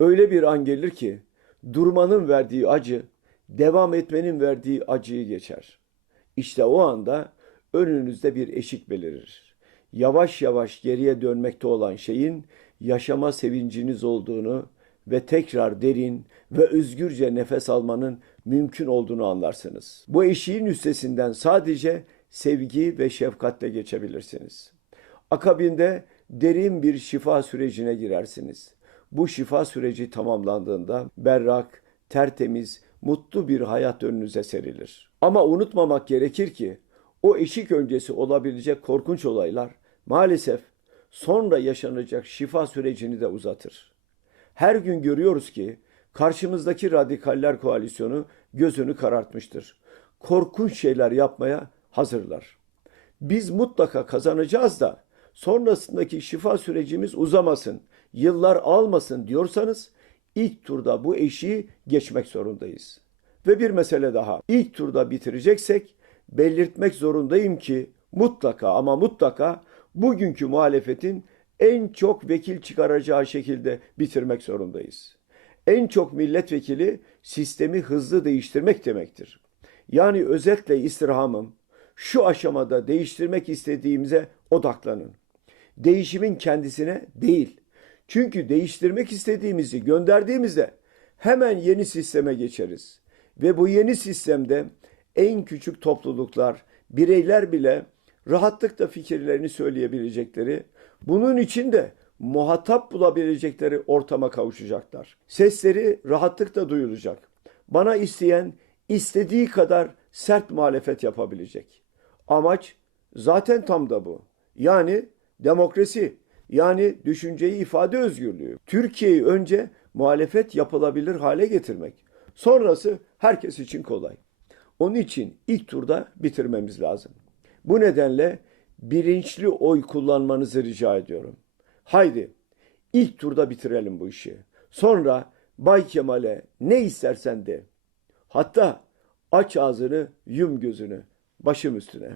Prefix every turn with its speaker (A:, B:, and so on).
A: Öyle bir an gelir ki durmanın verdiği acı, devam etmenin verdiği acıyı geçer. İşte o anda önünüzde bir eşik belirir. Yavaş yavaş geriye dönmekte olan şeyin yaşama sevinciniz olduğunu ve tekrar derin ve özgürce nefes almanın mümkün olduğunu anlarsınız. Bu eşiğin üstesinden sadece sevgi ve şefkatle geçebilirsiniz. Akabinde derin bir şifa sürecine girersiniz. Bu şifa süreci tamamlandığında berrak, tertemiz, mutlu bir hayat önünüze serilir. Ama unutmamak gerekir ki o eşik öncesi olabilecek korkunç olaylar maalesef sonra yaşanacak şifa sürecini de uzatır. Her gün görüyoruz ki karşımızdaki radikaller koalisyonu gözünü karartmıştır. Korkunç şeyler yapmaya hazırlar. Biz mutlaka kazanacağız da sonrasındaki şifa sürecimiz uzamasın, yıllar almasın diyorsanız ilk turda bu eşiği geçmek zorundayız. Ve bir mesele daha. İlk turda bitireceksek belirtmek zorundayım ki mutlaka ama mutlaka bugünkü muhalefetin en çok vekil çıkaracağı şekilde bitirmek zorundayız. En çok milletvekili sistemi hızlı değiştirmek demektir. Yani özetle istirhamım şu aşamada değiştirmek istediğimize odaklanın. Değişimin kendisine değil. Çünkü değiştirmek istediğimizi gönderdiğimizde hemen yeni sisteme geçeriz. Ve bu yeni sistemde en küçük topluluklar, bireyler bile rahatlıkla fikirlerini söyleyebilecekleri, bunun için de muhatap bulabilecekleri ortama kavuşacaklar. Sesleri rahatlıkla duyulacak. Bana isteyen istediği kadar sert muhalefet yapabilecek. Amaç zaten tam da bu. Yani demokrasi, yani düşünceyi ifade özgürlüğü. Türkiye'yi önce muhalefet yapılabilir hale getirmek. Sonrası herkes için kolay. Onun için ilk turda bitirmemiz lazım. Bu nedenle bilinçli oy kullanmanızı rica ediyorum. Haydi ilk turda bitirelim bu işi. Sonra Bay Kemal'e ne istersen de. Hatta aç ağzını, yum gözünü, başım üstüne.